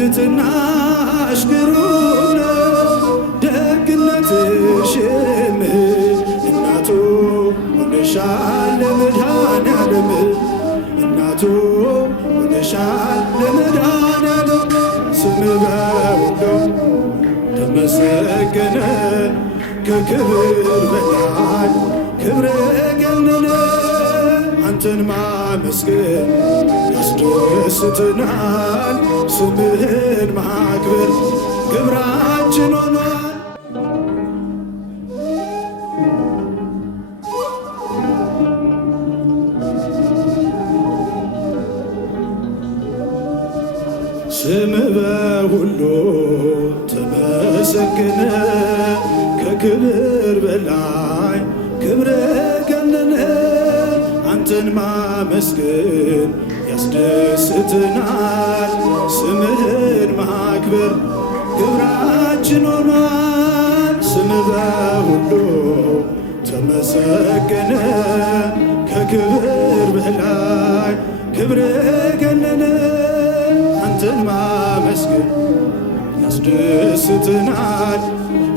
ትሕትናሽ ግሩም ነው ደግነትሽም እናቱ ሆነሻል ለመድኃኔዓለም እናቱ ሆነሻል ለመድኃኔዓለም ስምህ በሁሉ ተመሰገነ ከክብር በላይ ክብር ገነነ አንተን ማመስገን ያስደስትናል ስምህን ማክበር ግብራችን ሆኗል። ስምህ በሁሉ ተመሰገነ ከክብር በላይ ክብር ገነነ አንተን ማመስገን ያስደስትናል ስምህን ማክበር ግብራችን ሆኗል። ስምህ በሁሉ ተመሰገነ ከክብር በላይ ክብር ገነነ አንተን ማመስገን ያስደስትናል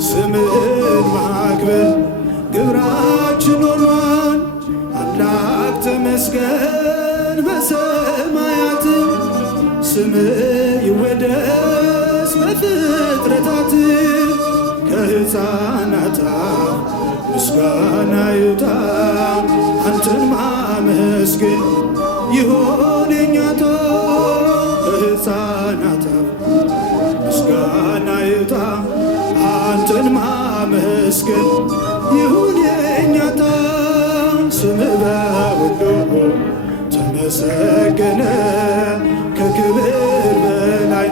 ስምህን ማክበር ግብራችን ሆኗል። አምላክ ተመስገን በሰማያት ስምህ ይወደስ በፍጥረታት ከሕፃናት ምስጋና ይውጣ አንተን ማመስገን ይሁን የኛ ከሕፃናት ምስጋና ይውጣ አንተን ማመስገን ይሁን የኛ ስምህ በሁሉ ተመሰገነ ከክብር በላይ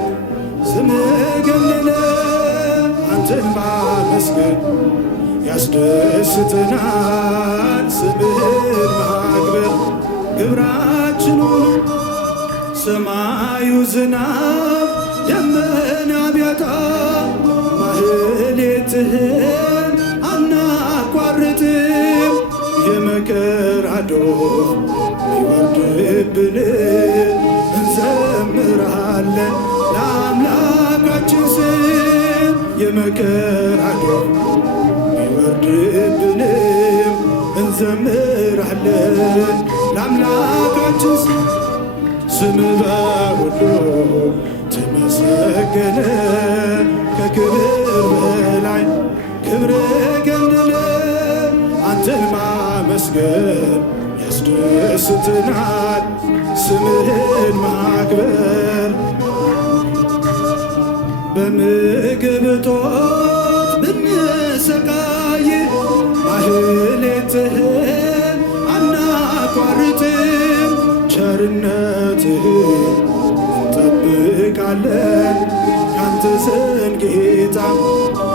ስምህ ገነነ አንተን ማመስገን ያስደስትናል ስምህን ማክበር ግብራችን ሆኖ ሰማዩ ዝናብ ደመና ቢያጣ ማህሌትህን አናቋርጥም የመከራ ዶፍ ቢወርድብን እንዘምራለን ለአምላካችን ስም የመከራ ዶፍ ቢወርድብንም እንዘምራለን ለአምላካችን ስም ስምህ በሁሉ ተመሰገነ ከክብር በላይ ክብር ገነነ አንተን ማመስገን ያስደስትናል ስምህን ማክበር በምግብ እጦት ብንሰቃይ ማህሌትህን አናቋርጥም ቸርነትህን እንጠብቃለን ካንተ ዘንድ ጌታ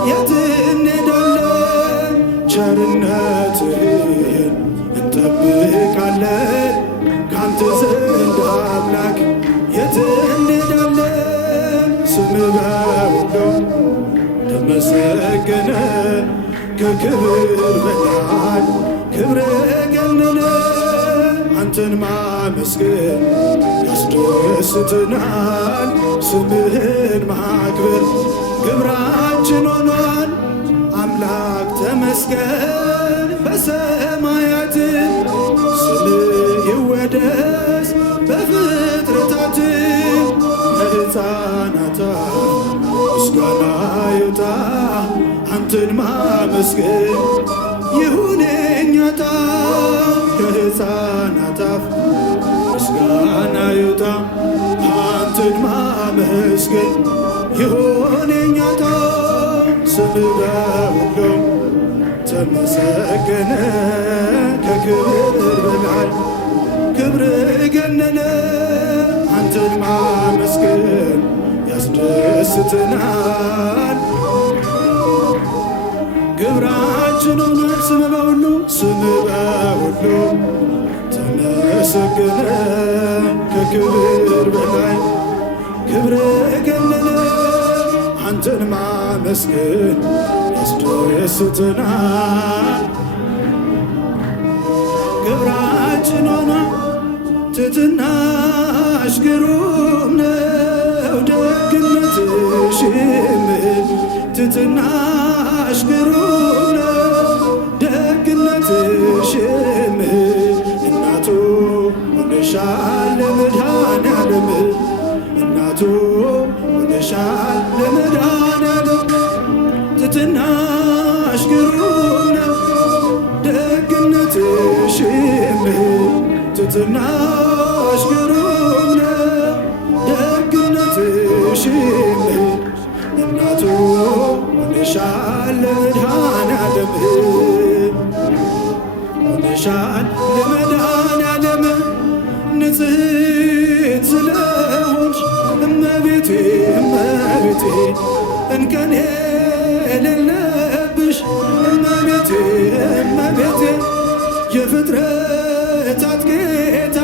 የት እንሄዳለን ቸርነትህን እንጠብቃለን ካንተ ዘንድ አምላክ የት እንሄዳለን ስምህ በሁሉ ተመሰገነ ከክብር በላይ ክብር ገነነ አንተን ማመስገን ያስደስትናል ስምህን ማክበር ግብራችን ሆኗል። አምላክ ተመስገን በሰማያት ስምህ ይወደስ በፍጥረታት ከሕፃናት ምስጋና ይውጣ አንተን ማመስገን ይሁን የኛ ዕጣ ከሕፃናት አፍ ምስጋና ይውጣ አንተን ማመስገን ይሁን የኛ ዕጣ ስምህ በሁሉ ተመሰገነ ከክብር በላይ ክብር ገነነ አንተን ማመስገን ያስደስትናል ግብራችን ሆኗል። ስምህ በሁሉ ተመሰገነ ከክብር በላይ ክብር ገነነ አንተን ማመስገን ያስደስትናል ግብራችን ሆኗል። ትሕትናሽ ግሩም ነው ደግነትሽ ትሕትናሽ ግሩም ነው ደግነትሽም እናቱ ሆነሻል ለመድኃኔዓለም እናቱ ሆነሻል ለመድኃኔዓለም ትሕትናሽ ግሩም ነው ደግነትሽም ትሕትናሽ ግሩም ነው ደግነትሽም እናቱ ሆነሻል ለመድኃኔዓለም ሆነሻል ለመድኃኔዓለም ንጽሕት ስለሆንሽ እመቤቴ እመቤቴ እንከን የሌለብሽ እመቤቴ እመቤቴ የፍጥረታት ጌታ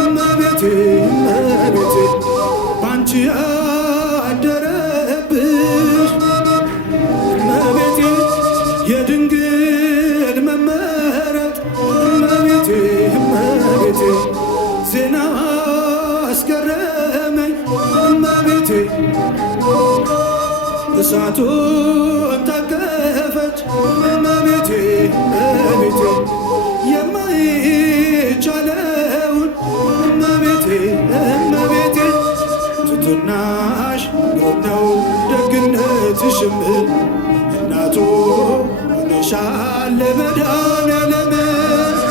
እመቤቴ እመቤቴ ባንቺ ያደረብሽ እመቤቴ የድንግል መመረጥ እመቤቴ እመቤቴ ዜና አስገረመኝ እመቤቴ እሳቱን ታቀፈች እመቤቴ እመቤቴ የማይቻለውን እመቤቴ እመቤቴ ትሕትናሽ ግሩም ነው ደግነትሽም እናቱ ሆነሻል ለመድኃኔዓለም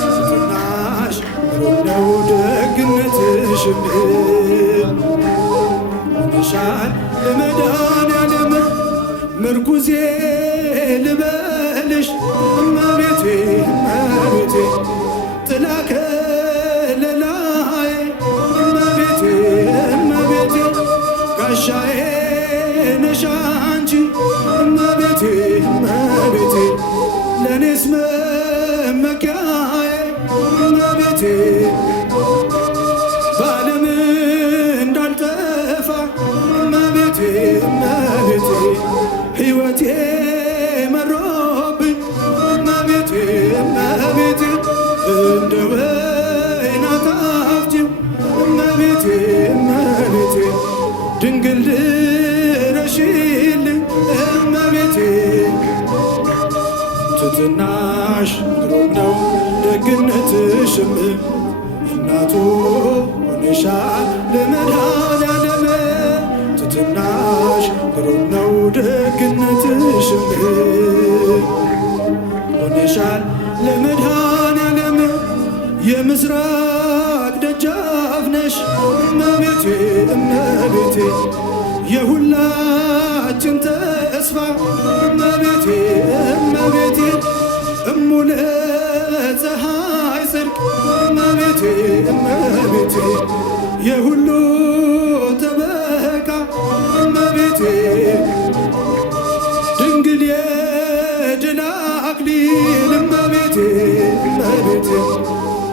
ትሕትናሽ ግሩም ነው ደግነትሽም ሆነሻል ለመድኃኔዓለም ምርኩዜ ልበልሽ እመቤቴ እመቤቴ ጥላ ከለላዬ እመቤቴ እመቤቴ ጋሻዬ ነሽ አንቺ እመቤቴ እመቤቴ ለእኔስ መመኪያዬ እመቤቴ በዓለም እንዳልጠፋ እመቤቴ እመቤቴ ሕይወቴ መሮብኝ እመቤቴ እመቤቴ እንደ ወይን አጣፍጪው እመቤቴ እመቤቴ ድንግል ድረሽልኝ እመቤቴ ትሕትናሽ ግሩም ነው ደግነትሽም እናቱ ሆነሻል ለመድኃኔዓለም ትሕትናሽ ግሩም ነው ደግነትሽም ሆነሻል ለመድኃኔዓለም የምስራቅ ደጃፍ ነሽ እመቤቴ እመቤቴ የሁላችን ተስፋ እመቤቴ እመቤቴ እሙለ ፀሐይ ጽድቅ እመቤቴ እመቤቴ የሁሉ ጠበቃ እመቤቴ ድንግል የድል አክሊል እመቤቴ እመቤቴ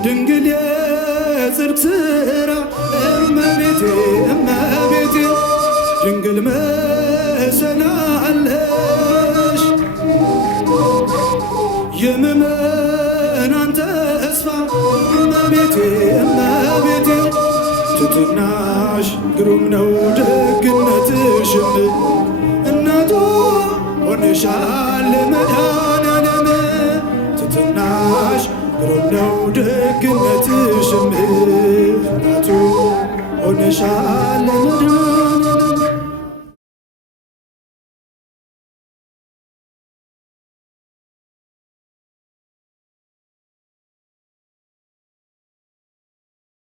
ድንግል የጽድቅ ሥራ እመቤቴ እመቤቴ ድንግል መሰላለሽ የምእመናን ተስፋ እመቤቴ እመቤቴ ትሕትናሽ ግሩም ነው ደግነት